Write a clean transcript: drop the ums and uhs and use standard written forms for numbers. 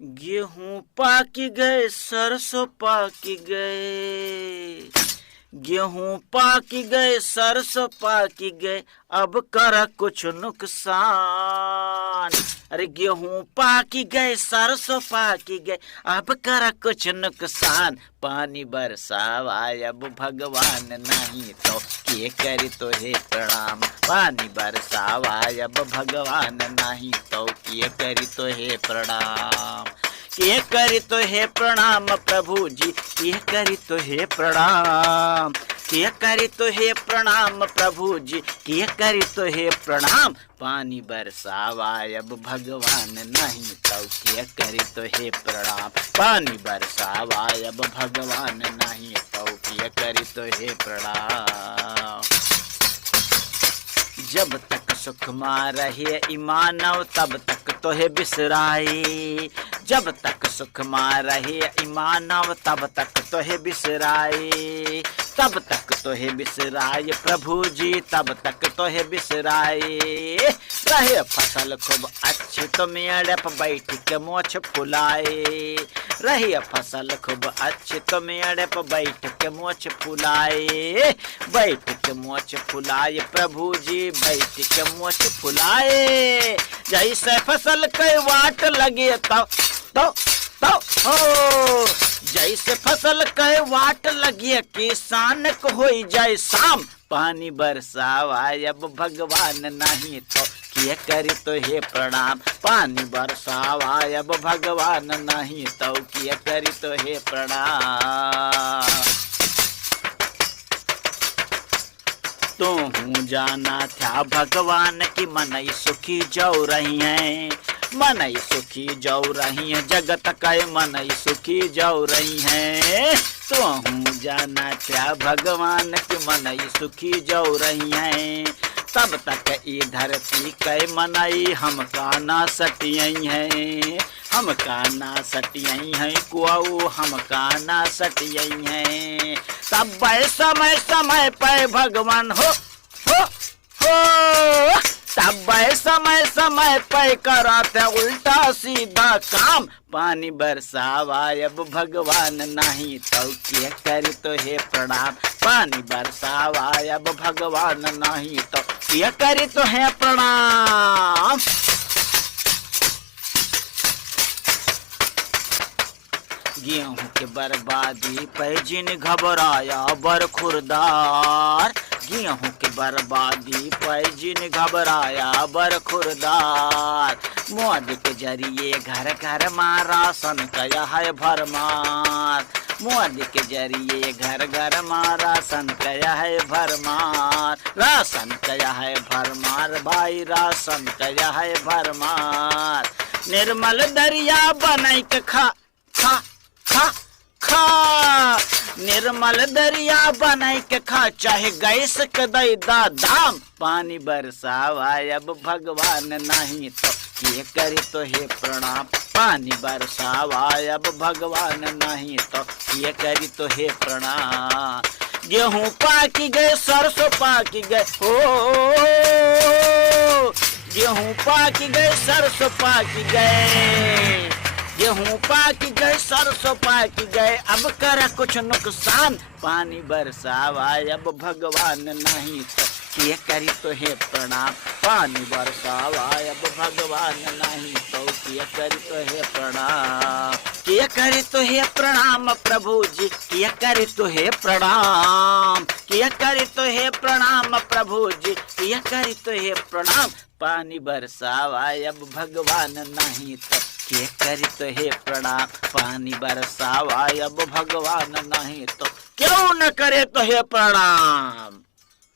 गेहूं पाकी गए, सरसों पाकी गए। गेहूं पाकी गए, सरसों पाकी गए, अब कर कुछ नुकसान। अरे गेहूं पाकी गए, सरसों पाकी गए, अब कर कुछ नुकसान। पानी बरसावाय अब भगवान नहीं तो के करी तो हे प्रणाम। पानी बरसावाय अब भगवान नहीं तो के करी तो हे प्रणाम। के करी तो हे प्रणाम प्रभु जी, के करी तो हे प्रणाम। के करी तो हे प्रणाम प्रभु जी, के करी तो हे प्रणाम। पानी बरसावाय अब भगवान नहीं तो के करी तो हे प्रणाम। पानी बरसावाय अब भगवान नहीं तो के करी तो हे प्रणाम। जब तक सुख में रहे ईमानव तब तक तो है बिसराई। जब तक सुख में रहे ईमानव तब तक तो है बिसराई। तब तक तो है बिसराई प्रभु जी, तब तक तो है बिसराई। रहे फसल खूब अच्छी तो मेड़ पर बैठ के मोछ फुलाए। रही फसल खूब अच्छी तो मेड़ पर बैठ के मोछ फुलाए। बैठ के मोछ फुलाए प्रभु जी, बैठ के मोछ फुलाए। जैसे फसल के वाट लगे तो हो। जैसे फसल के वाट लगे किसान को हो जाए शाम। पानी बरसावाय अब भगवान नहीं तो के करी तो हे प्रणाम। पानी बरसावाय अब भगवान नहीं तो के करी तो हे प्रणाम। तो हूँ जाना था भगवान की मनई सुखी जो रही है। मनई सुखी जो रही है, जगत के मनई सुखी जो रही है। तो हूँ जाना था भगवान की मनई सुखी जो रही है। तब तक ई धरती के मनई हमका ना सटियई है। हमका ना सटियई है कुआऊ, हमका ना सटियई है। तब समय समय पे भगवान हो तब समय समय पे कराते उल्टा सीधा काम। पानी बरसावाय अब भगवान नहीं तो के करी तो हे प्रणाम। पानी बरसावाय अब भगवान नहीं तो के करी तो हे प्रणाम। गेहूं के बर्बादी पे जिन घबराया बरखुरदार। गेहूं के बर्बादी पे जिन घबराया बरखुरदार। मोदी के जरिए घर घर में राशन कया है भरमार। मोदी के जरिए घर घर में राशन कया है भरमार। राशन कया है भरमार भाई, राशन कया है भरमार। निर्मल दरिया बनाई के खा खा खा खा। निर्मल दरिया बनाई के खा, चाहे गैस के दई दाम। पानी बरसावाय अब भगवान नहीं तो के करी तो हे प्रणाम। पानी बरसावाय अब भगवान नहीं तो के करी तो हे प्रणाम। गेहूं पाकी गए, सरसों पाकी गए हो। गेहूं पाकी गए, सरसों पाकी गए। गेहूं पाकी गए, सरसों पाकी गए, अब कर कुछ नुकसान। पानी बरसावाय अब भगवान नहीं तो के करी तो हे प्रणाम। पानी बरसावाय अब भगवान नहीं तो के करी तो हे प्रणाम। के करी तो हे प्रणाम प्रभु जी, के करी तो हे प्रणाम। के करी तो हे प्रणाम प्रभु जी, के करी तो हे प्रणाम। पानी बरसावाय अब भगवान नहीं तो के करी तो हे प्रणाम। पानी बरसावाय अब भगवान नहीं तो क्यों न करे तो हे प्रणाम।